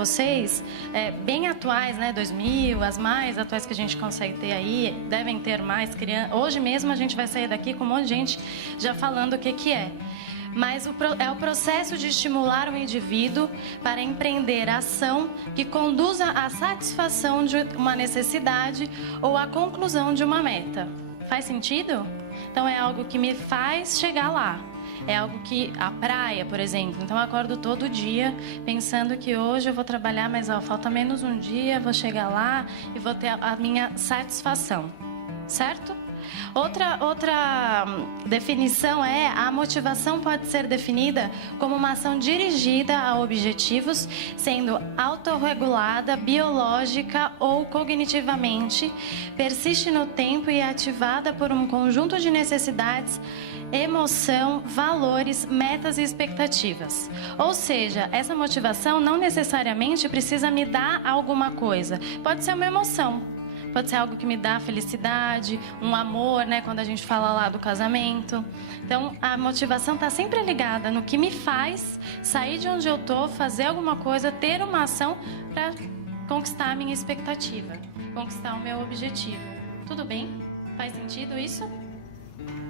vocês, bem atuais, né, 2000, as mais atuais que a gente consegue ter aí, devem ter mais crianças. Hoje mesmo a gente vai sair daqui com um monte de gente já falando o que é. Mas é o processo de estimular o indivíduo para empreender ação que conduza à satisfação de uma necessidade ou à conclusão de uma meta. Faz sentido? Então é algo que me faz chegar lá. É algo que... A praia, por exemplo. Então eu acordo todo dia pensando que hoje eu vou trabalhar, mas falta menos um dia, vou chegar lá e vou ter a minha satisfação. Certo? Outra definição é: a motivação pode ser definida como uma ação dirigida a objetivos, sendo autorregulada, biológica ou cognitivamente, persiste no tempo e é ativada por um conjunto de necessidades, emoção, valores, metas e expectativas. Ou seja, essa motivação não necessariamente precisa me dar alguma coisa. Pode ser uma emoção. Pode ser algo que me dá felicidade, um amor, né? Quando a gente fala lá do casamento. Então, a motivação está sempre ligada no que me faz sair de onde eu estou, fazer alguma coisa, ter uma ação para conquistar a minha expectativa, conquistar o meu objetivo. Tudo bem? Faz sentido isso?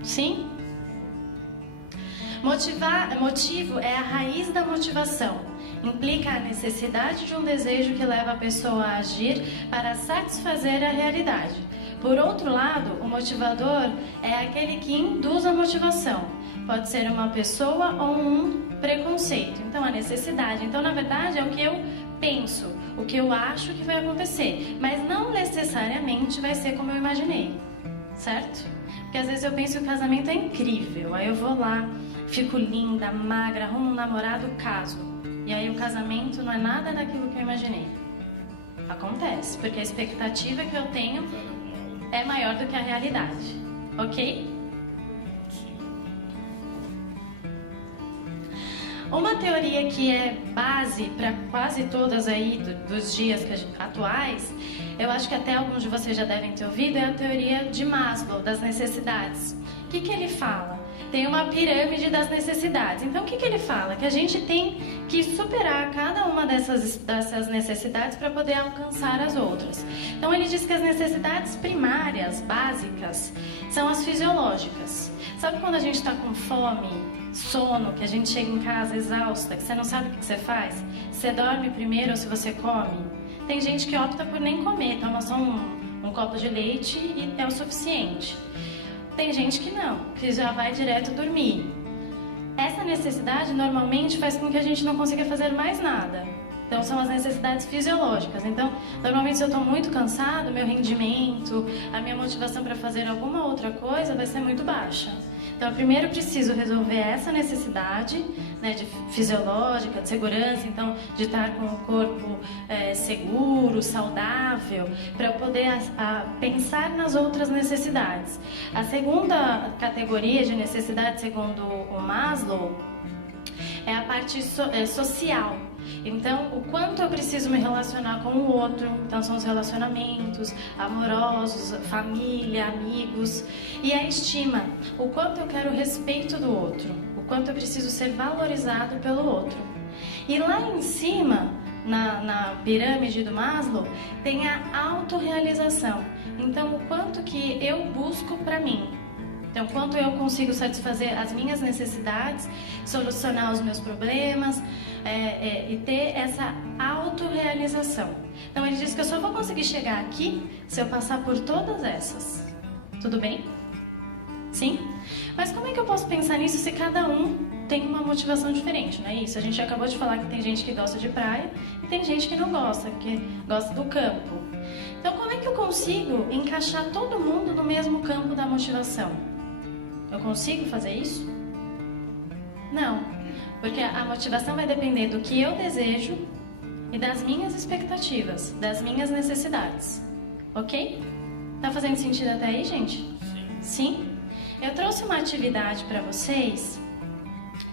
Sim? Motivo é a raiz da motivação. Implica a necessidade de um desejo que leva a pessoa a agir para satisfazer a realidade. Por outro lado, o motivador é aquele que induz a motivação. Pode ser uma pessoa ou um preconceito. Então, a necessidade. Então, na verdade, é o que eu penso, o que eu acho que vai acontecer. Mas não necessariamente vai ser como eu imaginei. Certo? Porque às vezes eu penso que o casamento é incrível. Aí eu vou lá, fico linda, magra, arrumo um namorado, caso. E aí o casamento não é nada daquilo que eu imaginei. Acontece, porque a expectativa que eu tenho é maior do que a realidade. Ok? Uma teoria que é base para quase todas aí dos dias atuais, eu acho que até alguns de vocês já devem ter ouvido, é a teoria de Maslow, das necessidades. O que ele fala? Tem uma pirâmide das necessidades. Então, o que ele fala? Que a gente tem que superar cada uma dessas necessidades para poder alcançar as outras. Então, ele diz que as necessidades primárias, básicas, são as fisiológicas. Sabe quando a gente está com fome, sono, que a gente chega em casa exausta, que você não sabe o que você faz? Você dorme primeiro ou se você come? Tem gente que opta por nem comer, toma só um copo de leite e é o suficiente. Tem gente que não, que já vai direto dormir. Essa necessidade normalmente faz com que a gente não consiga fazer mais nada. Então são as necessidades fisiológicas. Então, normalmente se eu estou muito cansado, meu rendimento, a minha motivação para fazer alguma outra coisa vai ser muito baixa. Então, eu primeiro preciso resolver essa necessidade, né, de fisiológica, de segurança, então de estar com o corpo seguro, saudável, para eu poder pensar nas outras necessidades. A segunda categoria de necessidade, segundo o Maslow, é a parte social. Então, o quanto eu preciso me relacionar com o outro, então são os relacionamentos amorosos, família, amigos, e a estima, o quanto eu quero o respeito do outro, o quanto eu preciso ser valorizado pelo outro. E lá em cima, na pirâmide do Maslow, tem a autorrealização, então o quanto que eu busco para mim. Então, quanto eu consigo satisfazer as minhas necessidades, solucionar os meus problemas e ter essa autorrealização. Então, ele diz que eu só vou conseguir chegar aqui se eu passar por todas essas. Tudo bem? Sim? Mas como é que eu posso pensar nisso se cada um tem uma motivação diferente, não é isso? A gente acabou de falar que tem gente que gosta de praia e tem gente que não gosta, que gosta do campo. Então, como é que eu consigo encaixar todo mundo no mesmo campo da motivação? Eu consigo fazer isso? Não, porque a motivação vai depender do que eu desejo e das minhas expectativas, das minhas necessidades. Ok? Tá fazendo sentido até aí, gente? Sim. Sim? Eu trouxe uma atividade para vocês,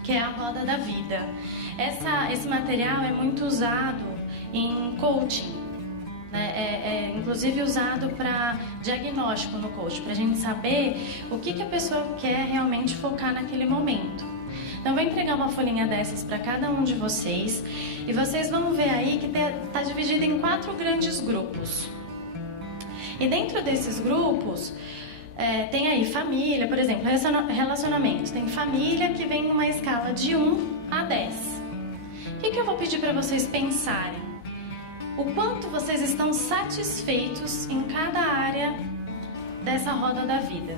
que é a roda da vida. Esse material é muito usado em coaching. É inclusive usado para diagnóstico no coach, para a gente saber o que a pessoa quer realmente focar naquele momento. Então, vou entregar uma folhinha dessas para cada um de vocês. E vocês vão ver aí que está dividido em 4 grandes grupos. E dentro desses grupos, tem aí família, por exemplo, relacionamentos. Tem família que vem numa escala de 1 a 10. O que eu vou pedir para vocês pensarem? O quanto vocês estão satisfeitos em cada área dessa roda da vida.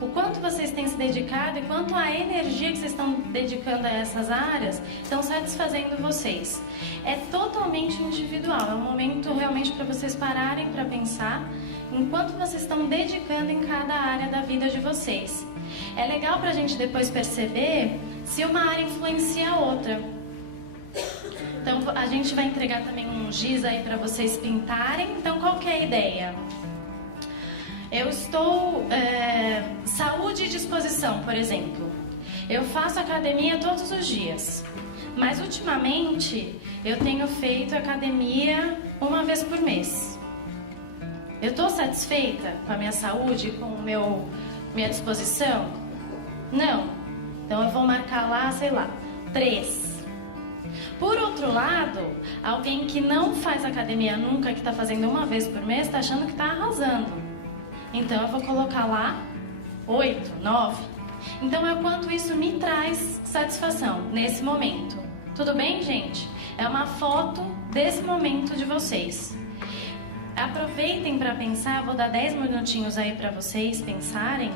O quanto vocês têm se dedicado e quanto a energia que vocês estão dedicando a essas áreas estão satisfazendo vocês. É totalmente individual, é um momento realmente para vocês pararem para pensar em quanto vocês estão dedicando em cada área da vida de vocês. É legal para a gente depois perceber se uma área influencia a outra. Então a gente vai entregar também um giz aí para vocês pintarem. Então qual que é a ideia? Eu estou... saúde e disposição, por exemplo. Eu faço academia todos os dias. Mas ultimamente eu tenho feito academia uma vez por mês. Eu estou satisfeita com a minha saúde, com minha disposição? Não. Então eu vou marcar lá, sei lá, 3. Por outro lado, alguém que não faz academia nunca, que está fazendo uma vez por mês, está achando que está arrasando. Então eu vou colocar lá 8, 9. Então é o quanto isso me traz satisfação nesse momento. Tudo bem, gente? É uma foto desse momento de vocês. Aproveitem para pensar, vou dar 10 minutinhos aí para vocês pensarem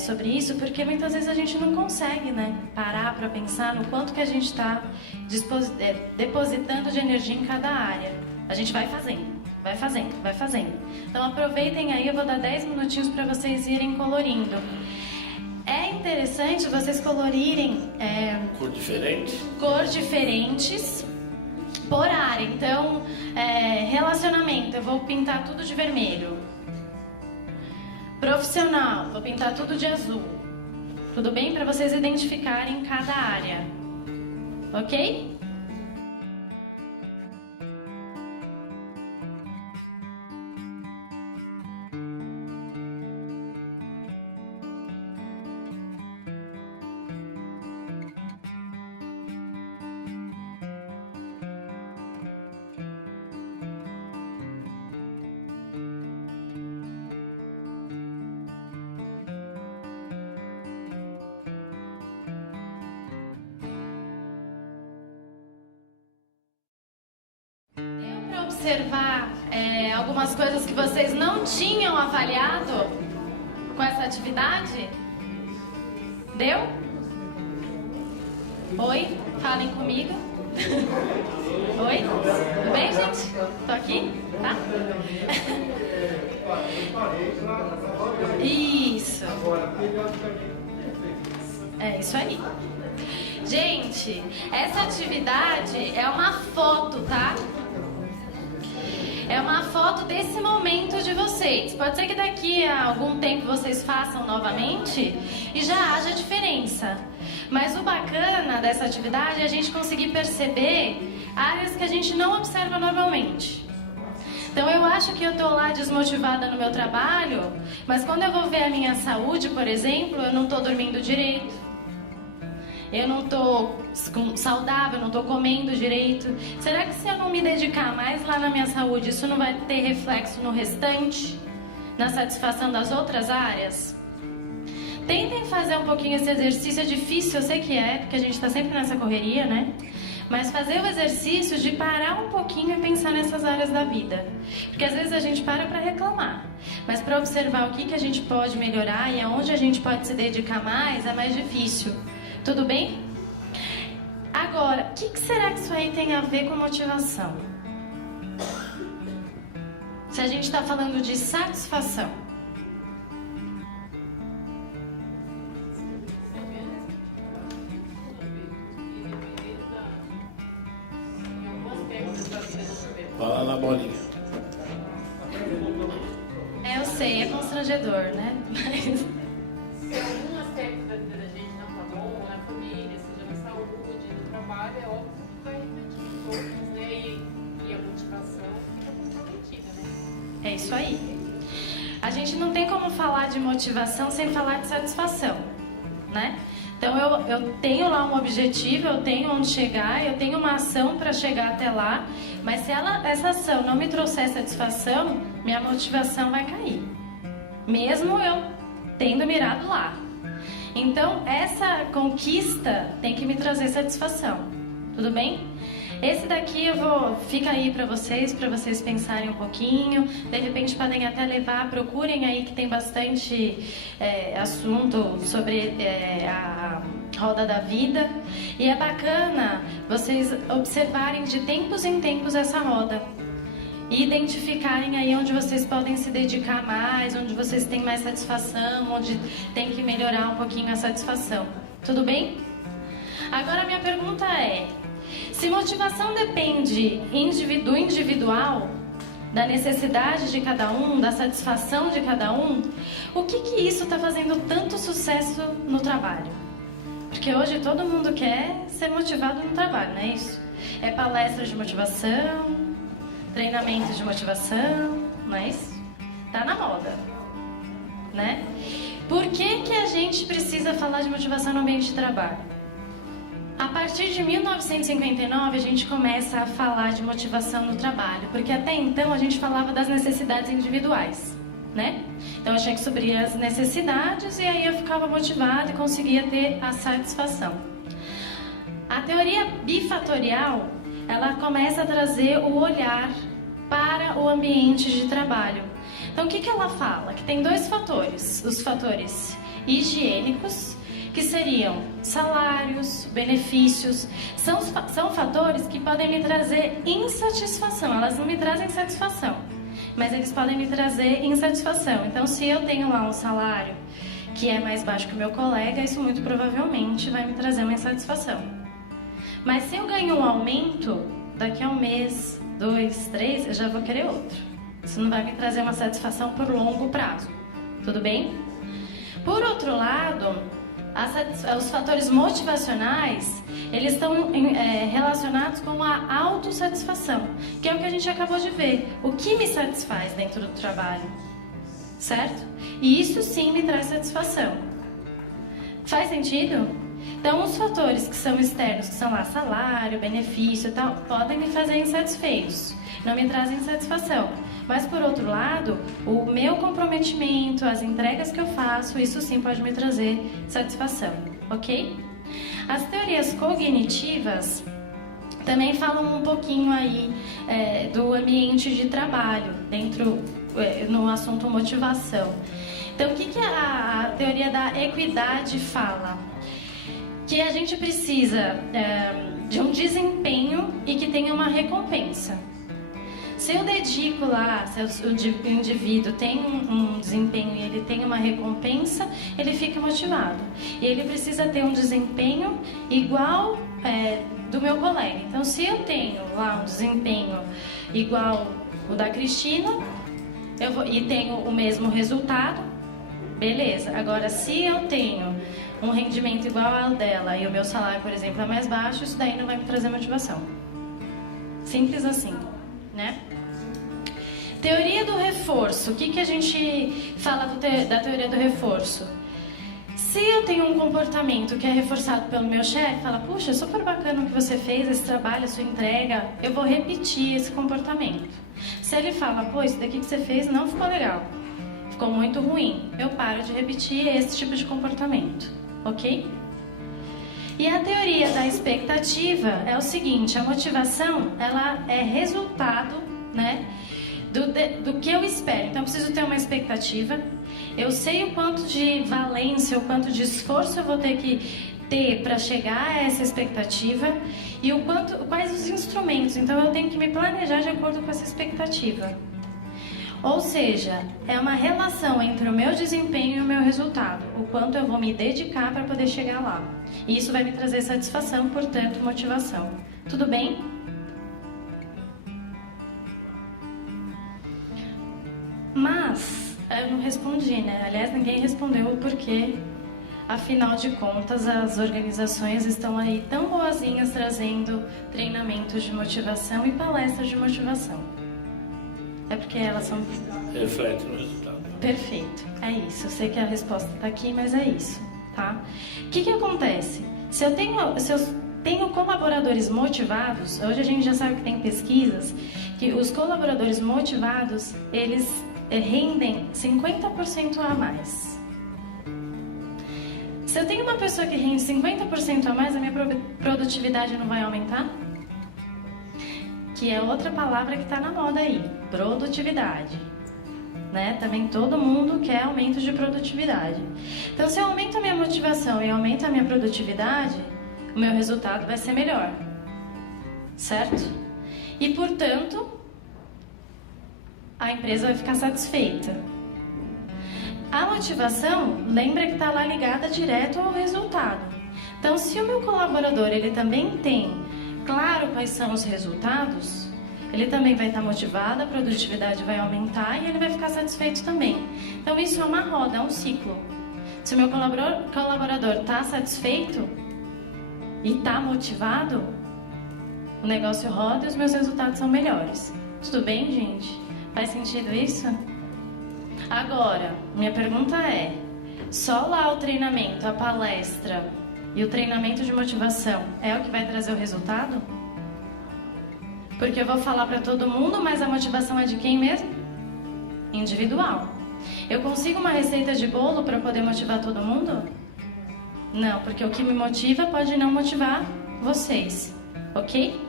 sobre isso, porque muitas vezes a gente não consegue, né, parar para pensar no quanto que a gente está depositando de energia em cada área. A gente vai fazendo. Vai fazendo, vai fazendo. Então aproveitem aí, eu vou dar 10 minutinhos para vocês irem colorindo. É interessante vocês colorirem cor diferentes por área. Então, relacionamento, eu vou pintar tudo de vermelho. Profissional, vou pintar tudo de azul. Tudo bem? Para vocês identificarem cada área. Ok? Observar algumas coisas que vocês não tinham avaliado com essa atividade? Deu? Oi? Falem comigo. Oi? Tudo bem, gente? Tô aqui? Tá? Isso. É isso aí. Gente, essa atividade é uma foto, tá? É uma foto desse momento de vocês. Pode ser que daqui a algum tempo vocês façam novamente e já haja diferença. Mas o bacana dessa atividade é a gente conseguir perceber áreas que a gente não observa normalmente. Então eu acho que eu estou lá desmotivada no meu trabalho, mas quando eu vou ver a minha saúde, por exemplo, eu não estou dormindo direito. Eu não estou saudável, não estou comendo direito. Será que se eu não me dedicar mais lá na minha saúde, isso não vai ter reflexo no restante? Na satisfação das outras áreas? Tentem fazer um pouquinho esse exercício, é difícil, eu sei que é, porque a gente está sempre nessa correria, né? Mas fazer o exercício de parar um pouquinho e pensar nessas áreas da vida. Porque às vezes a gente para reclamar, mas para observar o que a gente pode melhorar e aonde a gente pode se dedicar mais, é mais difícil. Tudo bem? Agora, o que será que isso aí tem a ver com motivação? Se a gente está falando de satisfação. Fala na bolinha. Eu sei, é constrangedor, né? Mas... Se algum aspecto da vida da gente não tá bom, na família, seja na saúde, no trabalho, é óbvio que vai refletir em todos, né? E a motivação fica comprometida, né? É isso aí. A gente não tem como falar de motivação sem falar de satisfação, né? Então eu tenho lá um objetivo, eu tenho onde chegar, eu tenho uma ação para chegar até lá, mas se essa ação não me trouxer satisfação, minha motivação vai cair, mesmo eu tendo mirado lá. Então essa conquista tem que me trazer satisfação, tudo bem? Esse daqui fica aí para vocês pensarem um pouquinho. De repente podem até levar, procurem aí que tem bastante assunto sobre a roda da vida. E é bacana vocês observarem de tempos em tempos essa roda. E identificarem aí onde vocês podem se dedicar mais, onde vocês têm mais satisfação, onde tem que melhorar um pouquinho a satisfação. Tudo bem? Agora a minha pergunta é: se motivação depende do individual, da necessidade de cada um, da satisfação de cada um, o que isso está fazendo tanto sucesso no trabalho? Porque hoje todo mundo quer ser motivado no trabalho, não é isso? É palestra de motivação, treinamento de motivação, não é isso? Tá na moda, né? Por que a gente precisa falar de motivação no ambiente de trabalho? A partir de 1959, a gente começa a falar de motivação no trabalho, porque até então a gente falava das necessidades individuais, né? Então eu tinha que suprir as necessidades e aí eu ficava motivada e conseguia ter a satisfação. A teoria bifatorial, ela começa a trazer o olhar para o ambiente de trabalho. Então o que ela fala? Que tem dois fatores, os fatores higiênicos, que seriam salários, benefícios, são fatores que podem me trazer insatisfação. Elas não me trazem satisfação, mas eles podem me trazer insatisfação. Então, se eu tenho lá um salário que é mais baixo que o meu colega, isso muito provavelmente vai me trazer uma insatisfação. Mas se eu ganho um aumento, daqui a um mês, 2, 3, eu já vou querer outro. Isso não vai me trazer uma satisfação por longo prazo. Tudo bem? Por outro lado, os fatores motivacionais, eles estão relacionados com a autossatisfação, que é o que a gente acabou de ver. O que me satisfaz dentro do trabalho, certo? E isso sim me traz satisfação. Faz sentido? Então, os fatores que são externos, que são lá salário, benefício e tal, podem me fazer insatisfeitos, não me trazem satisfação. Mas, por outro lado, o meu comprometimento, as entregas que eu faço, isso sim pode me trazer satisfação, ok? As teorias cognitivas também falam um pouquinho aí do ambiente de trabalho, no assunto motivação. Então, o que a teoria da equidade fala? Que a gente precisa de um desempenho e que tenha uma recompensa. Se eu dedico lá, se o indivíduo tem um desempenho e ele tem uma recompensa, ele fica motivado. E ele precisa ter um desempenho igual do meu colega. Então, se eu tenho lá um desempenho igual o da Cristina e tenho o mesmo resultado, beleza. Agora, se eu tenho um rendimento igual ao dela e o meu salário, por exemplo, é mais baixo, isso daí não vai me trazer motivação. Simples assim, né? Teoria do reforço. O que a gente fala da teoria do reforço? Se eu tenho um comportamento que é reforçado pelo meu chefe, fala, puxa, super bacana o que você fez, esse trabalho, a sua entrega, eu vou repetir esse comportamento. Se ele fala, pô, isso daqui que você fez não ficou legal, ficou muito ruim, eu paro de repetir esse tipo de comportamento, ok? E a teoria da expectativa é o seguinte, a motivação, ela é resultado, né, do que eu espero. Então eu preciso ter uma expectativa, eu sei o quanto de valência, o quanto de esforço eu vou ter que ter para chegar a essa expectativa e quais os instrumentos. Então eu tenho que me planejar de acordo com essa expectativa. Ou seja, é uma relação entre o meu desempenho e o meu resultado, o quanto eu vou me dedicar para poder chegar lá. E isso vai me trazer satisfação, portanto, motivação. Tudo bem? Mas, eu não respondi, né? Aliás, ninguém respondeu o porquê. Afinal de contas, as organizações estão aí tão boazinhas trazendo treinamentos de motivação e palestras de motivação. É porque elas são... Reflete no resultado. Perfeito, é isso. Eu sei que a resposta está aqui, mas é isso, tá? O que acontece? Se eu tenho colaboradores motivados, hoje a gente já sabe que tem pesquisas, que os colaboradores motivados, eles rendem 50% a mais. Se eu tenho uma pessoa que rende 50% a mais, a minha produtividade não vai aumentar? Que é outra palavra que está na moda aí, produtividade. Né? Também todo mundo quer aumento de produtividade. Então, se eu aumento a minha motivação e aumento a minha produtividade, o meu resultado vai ser melhor. Certo? E, portanto, a empresa vai ficar satisfeita. A motivação, lembra que está lá ligada direto ao resultado. Então, se o meu colaborador ele também tem claro quais são os resultados, ele também vai estar motivado, a produtividade vai aumentar e ele vai ficar satisfeito também. Então, isso é uma roda, é um ciclo. Se o meu colaborador está satisfeito e está motivado, o negócio roda e os meus resultados são melhores. Tudo bem, gente? Faz sentido isso? Agora, minha pergunta é, só lá o treinamento, a palestra e o treinamento de motivação é o que vai trazer o resultado? Porque eu vou falar para todo mundo, mas a motivação é de quem mesmo? Individual. Eu consigo uma receita de bolo para poder motivar todo mundo? Não, porque o que me motiva pode não motivar vocês, ok?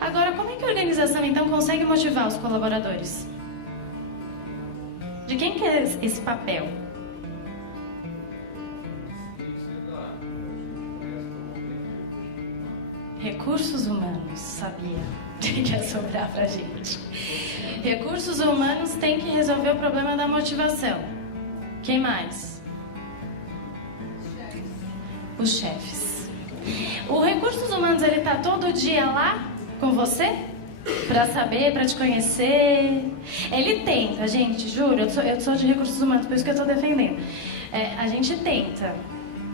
Agora, como é que a organização então consegue motivar os colaboradores? De quem que é esse papel? Recursos humanos, sabia que ia sobrar pra gente. Recursos humanos têm que resolver o problema da motivação. Quem mais? Os chefes. O Recursos Humanos, ele tá todo dia lá com você? Pra saber, pra te conhecer. Ele tenta, gente, juro, eu sou de Recursos Humanos, por isso que eu tô defendendo. A gente tenta.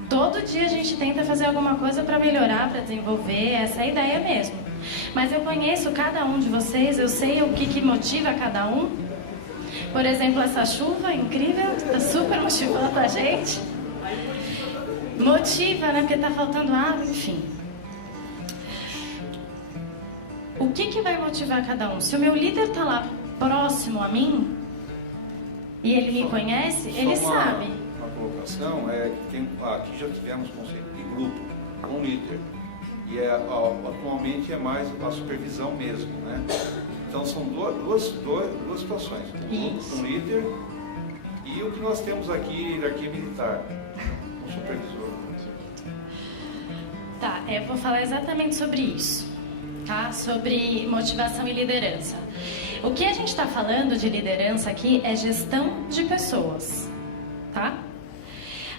Todo dia a gente tenta fazer alguma coisa para melhorar, para desenvolver, essa é a ideia mesmo. Mas eu conheço cada um de vocês, eu sei o que motiva cada um. Por exemplo, essa chuva incrível, está super motivando a gente. Motiva, né? Porque está faltando água, enfim. O que vai motivar cada um? Se o meu líder está lá próximo a mim, e ele me conhece, ele sabe. Colocação é que aqui já tivemos conceito de grupo com líder e atualmente é mais a supervisão mesmo, né? Então são duas situações, um grupo com líder e o que nós temos aqui, hierarquia militar, um supervisor. Tá, eu vou falar exatamente sobre isso, tá? Sobre motivação e liderança. O que a gente está falando de liderança aqui é gestão de pessoas, tá?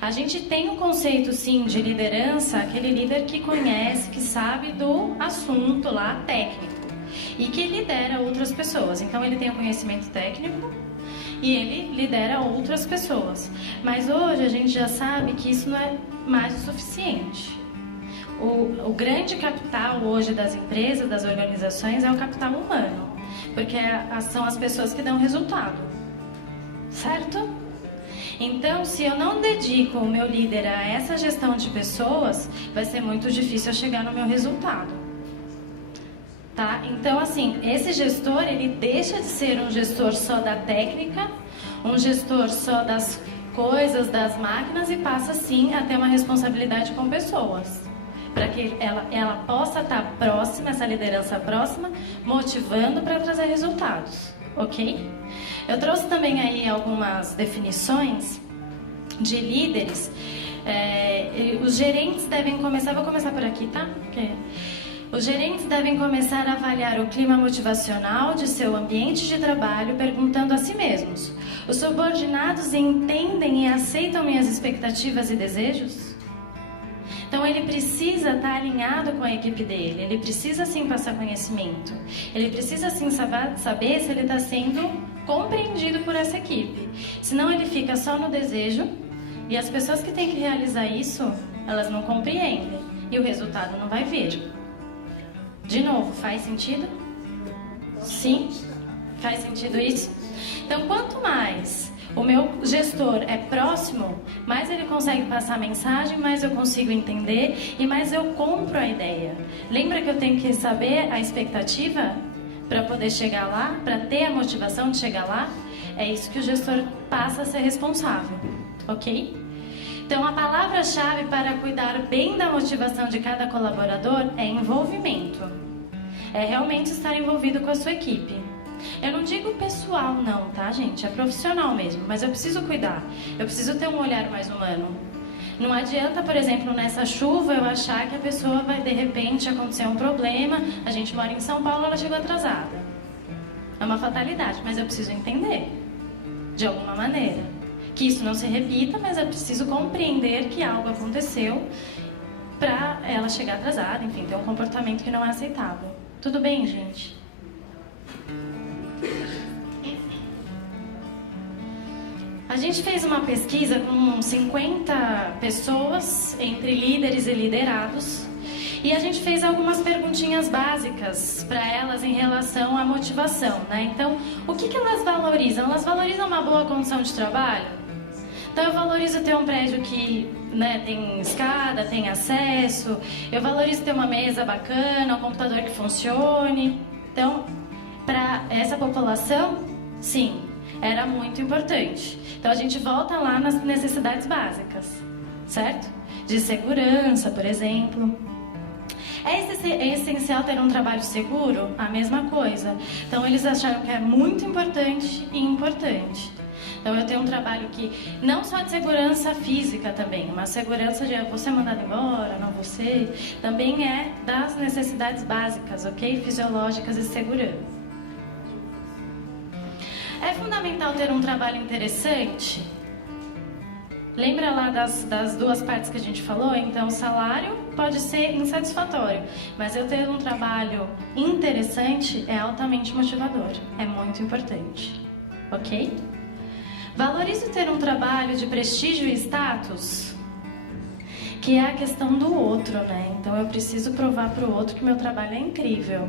A gente tem um conceito, sim, de liderança, aquele líder que conhece, que sabe do assunto lá técnico e que lidera outras pessoas. Então, ele tem o conhecimento técnico e ele lidera outras pessoas. Mas hoje a gente já sabe que isso não é mais o suficiente. O grande capital hoje das empresas, das organizações, é o capital humano, porque são as pessoas que dão resultado, certo? Então, se eu não dedico o meu líder a essa gestão de pessoas, vai ser muito difícil eu chegar no meu resultado. Tá? Então, assim, esse gestor, ele deixa de ser um gestor só da técnica, um gestor só das coisas, das máquinas, e passa, sim, a ter uma responsabilidade com pessoas. Para que ela possa estar próxima, essa liderança próxima, motivando para trazer resultados. Ok? Eu trouxe também aí algumas definições de líderes. Os gerentes devem começar, vou começar por aqui, tá? Os gerentes devem começar a avaliar o clima motivacional de seu ambiente de trabalho, perguntando a si mesmos: os subordinados entendem e aceitam minhas expectativas e desejos? Então ele precisa estar alinhado com a equipe dele, ele precisa sim passar conhecimento, ele precisa sim saber se ele está sendo compreendido por essa equipe. Senão ele fica só no desejo e as pessoas que têm que realizar isso, elas não compreendem e o resultado não vai vir. De novo, faz sentido? Sim? Faz sentido isso? Então, quanto mais o meu gestor é próximo, mais ele consegue passar a mensagem, mais eu consigo entender e mais eu compro a ideia. Lembra que eu tenho que saber a expectativa para poder chegar lá, para ter a motivação de chegar lá? É isso que o gestor passa a ser responsável, ok? Então, a palavra-chave para cuidar bem da motivação de cada colaborador é envolvimento. É realmente estar envolvido com a sua equipe. Eu não digo pessoal não, tá, gente? É profissional mesmo, mas eu preciso cuidar. Eu preciso ter um olhar mais humano. Não adianta, por exemplo, nessa chuva eu achar que a pessoa vai, de repente, acontecer um problema. A gente mora em São Paulo, ela chegou atrasada. É uma fatalidade, mas eu preciso entender, de alguma maneira. Que isso não se repita, mas eu preciso compreender que algo aconteceu para ela chegar atrasada, enfim, ter um comportamento que não é aceitável. Tudo bem, gente? A gente fez uma pesquisa com 50 pessoas, entre líderes e liderados, e a gente fez algumas perguntinhas básicas para elas em relação à motivação, né? Então, o que elas valorizam? Elas valorizam uma boa condição de trabalho? Então, eu valorizo ter um prédio que, né, tem escada, tem acesso, eu valorizo ter uma mesa bacana, um computador que funcione. Então, para essa população, sim, era muito importante. Então a gente volta lá nas necessidades básicas, certo? De segurança, por exemplo. É essencial ter um trabalho seguro? A mesma coisa. Então eles acharam que é muito importante e importante. Então eu tenho um trabalho que não só de segurança física também, mas segurança de você mandado embora, não você, também é das necessidades básicas, ok? Fisiológicas e segurança. É fundamental ter um trabalho interessante? Lembra lá das duas partes que a gente falou? Então, o salário pode ser insatisfatório, mas eu ter um trabalho interessante é altamente motivador. É muito importante, ok? Valorizo ter um trabalho de prestígio e status, que é a questão do outro, né? Então, eu preciso provar para o outro que meu trabalho é incrível.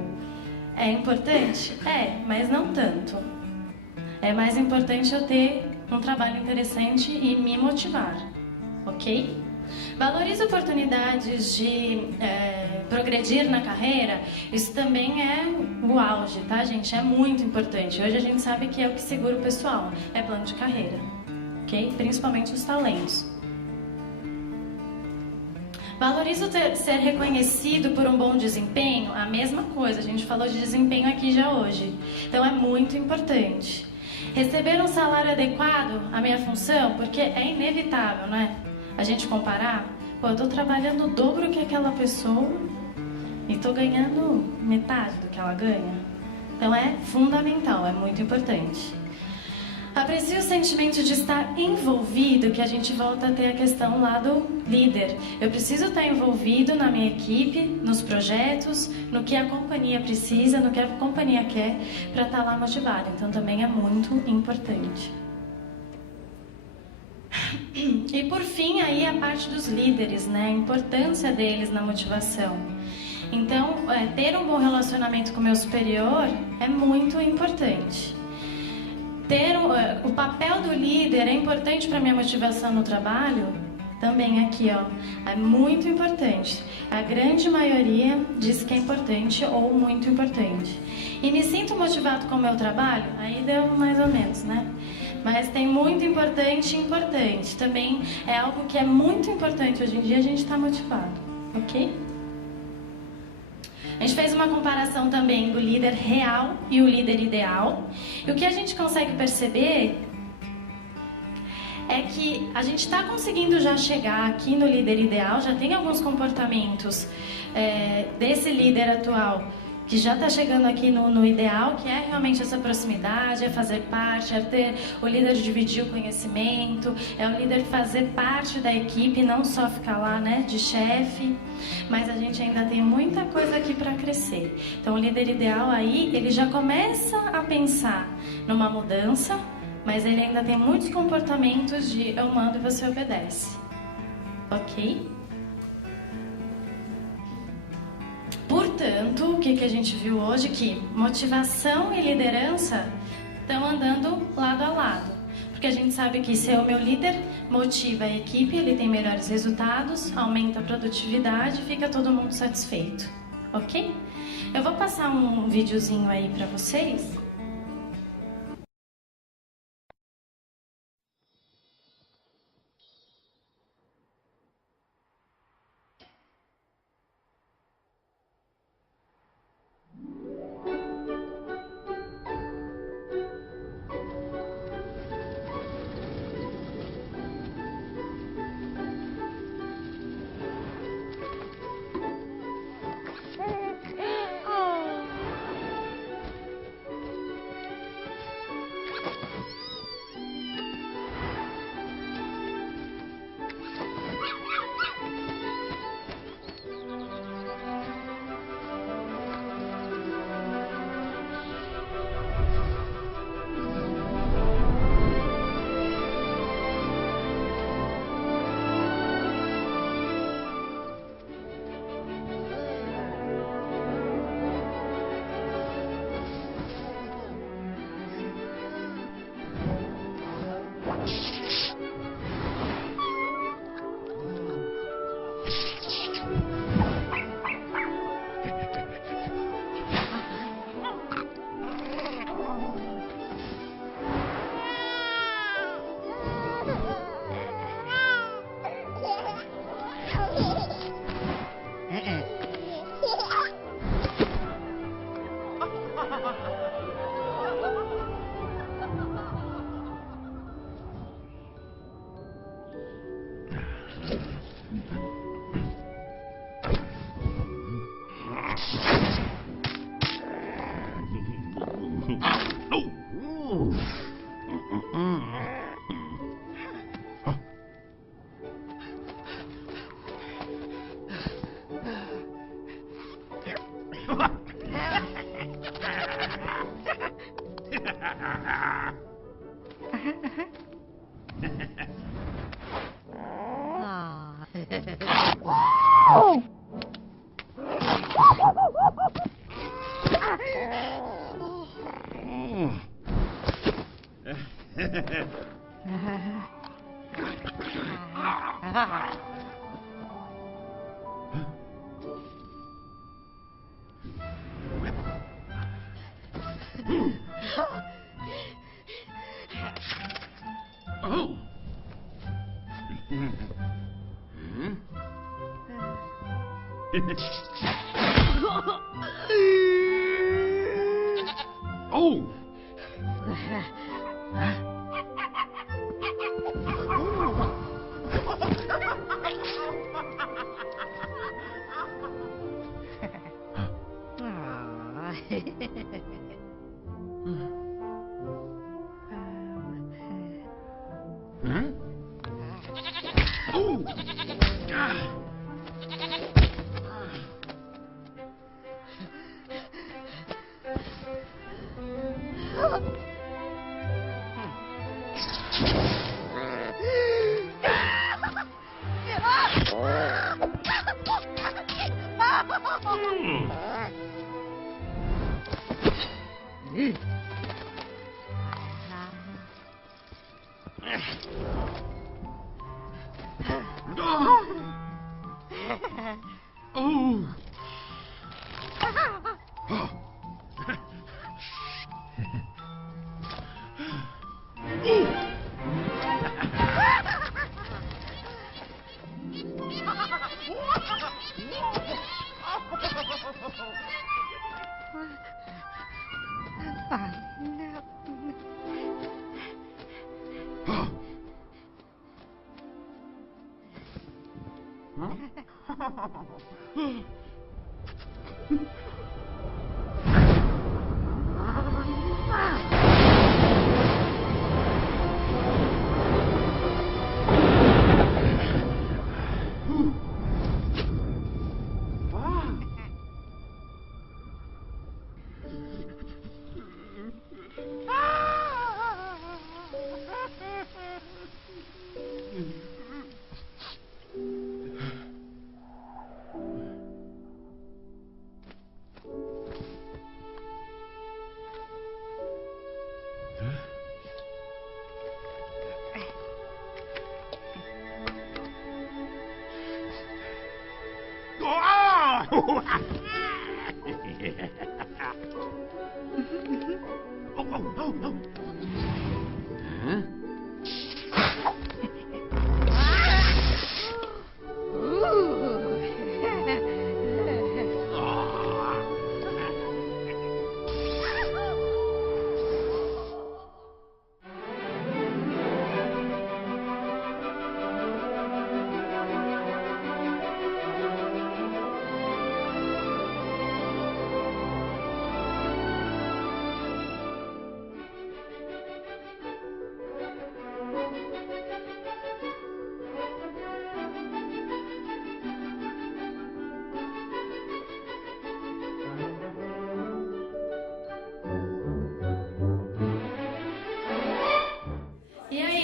É importante? É, mas não tanto. É mais importante eu ter um trabalho interessante e me motivar, ok? Valorizo oportunidades de progredir na carreira. Isso também é o auge, tá, gente? É muito importante. Hoje a gente sabe que é o que segura o pessoal, é plano de carreira, ok? Principalmente os talentos. Valorizo ser reconhecido por um bom desempenho. A mesma coisa, a gente falou de desempenho aqui já hoje. Então é muito importante. Receber um salário adequado à minha função, porque é inevitável, né? A gente comparar, pô, eu tô trabalhando o dobro que aquela pessoa e tô ganhando metade do que ela ganha. Então é fundamental, é muito importante. Aprecio o sentimento de estar envolvido, que a gente volta a ter a questão lá do líder. Eu preciso estar envolvido na minha equipe, nos projetos, no que a companhia precisa, no que a companhia quer, para estar lá motivada. Então também é muito importante. E por fim, aí a parte dos líderes, né? A importância deles na motivação. Então, ter um bom relacionamento com o meu superior é muito importante. O papel do líder é importante para minha motivação no trabalho? Também aqui, ó, é muito importante. A grande maioria diz que é importante ou muito importante. E me sinto motivado com o meu trabalho? Aí deu mais ou menos, né? Mas tem muito importante e importante. Também é algo que é muito importante. Hoje em dia a gente está motivado, ok? A gente fez uma comparação também do líder real e o líder ideal. E o que a gente consegue perceber é que a gente está conseguindo já chegar aqui no líder ideal, já tem alguns comportamentos desse líder atual que já está chegando aqui no ideal, que é realmente essa proximidade, é fazer parte, é ter o líder dividir o conhecimento, é o líder fazer parte da equipe, não só ficar lá, né, de chefe, mas a gente ainda tem muita coisa aqui para crescer. Então o líder ideal aí, ele já começa a pensar numa mudança, mas ele ainda tem muitos comportamentos de eu mando e você obedece, ok? Portanto, o que a gente viu hoje? Que motivação e liderança estão andando lado a lado. porque a gente sabe que ser o meu líder motiva a equipe, ele tem melhores resultados, aumenta a produtividade, fica todo mundo satisfeito, ok? Eu vou passar um videozinho aí para vocês.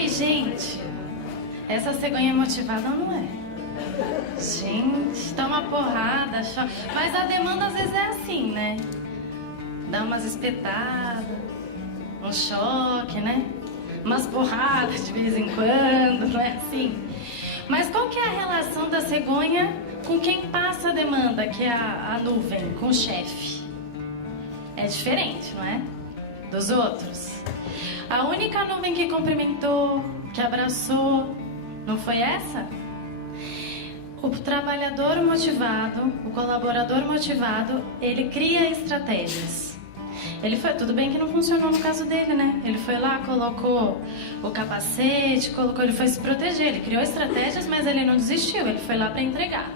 Gente, essa cegonha motivada não é. Gente, toma porrada, choque. Mas a demanda às vezes é assim, né? Dá umas espetadas, um choque, né? Umas porradas de vez em quando, não é assim? Mas qual que é a relação da cegonha com quem passa a demanda, que é a nuvem, com o chefe? É diferente, não é? Dos outros. A única nuvem que cumprimentou, que abraçou, não foi essa? O trabalhador motivado, o colaborador motivado, ele cria estratégias. Ele foi, tudo bem que não funcionou no caso dele, né? Ele foi lá, colocou o capacete, ele foi se proteger, ele criou estratégias, mas ele não desistiu, ele foi lá para entregar.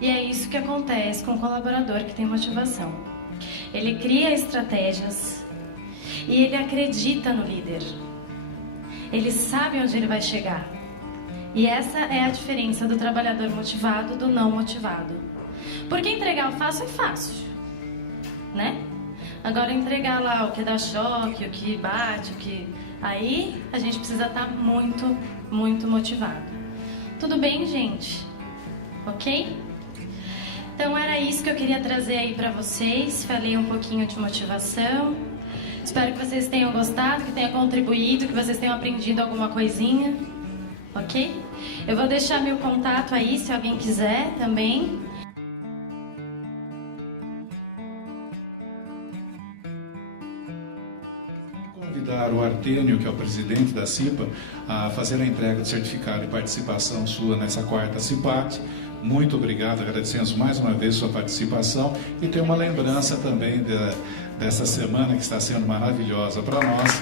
E é isso que acontece com o colaborador que tem motivação. Ele cria estratégias, e ele acredita no líder. Ele sabe onde ele vai chegar. E essa é a diferença do trabalhador motivado do não motivado. Porque entregar o fácil é fácil, né? Agora entregar lá o que dá choque, o que bate, o que... Aí a gente precisa estar muito, muito motivado. Tudo bem, gente? Ok? Então era isso que eu queria trazer aí pra vocês. Falei um pouquinho de motivação. Espero que vocês tenham gostado, que tenha contribuído, que vocês tenham aprendido alguma coisinha, ok? Eu vou deixar meu contato aí, se alguém quiser também. Vou convidar o Artênio, que é o presidente da CIPA, a fazer a entrega do certificado de participação sua nessa quarta CIPAT. Muito obrigado, agradecemos mais uma vez sua participação e tem uma lembrança também dessa semana que está sendo maravilhosa para nós.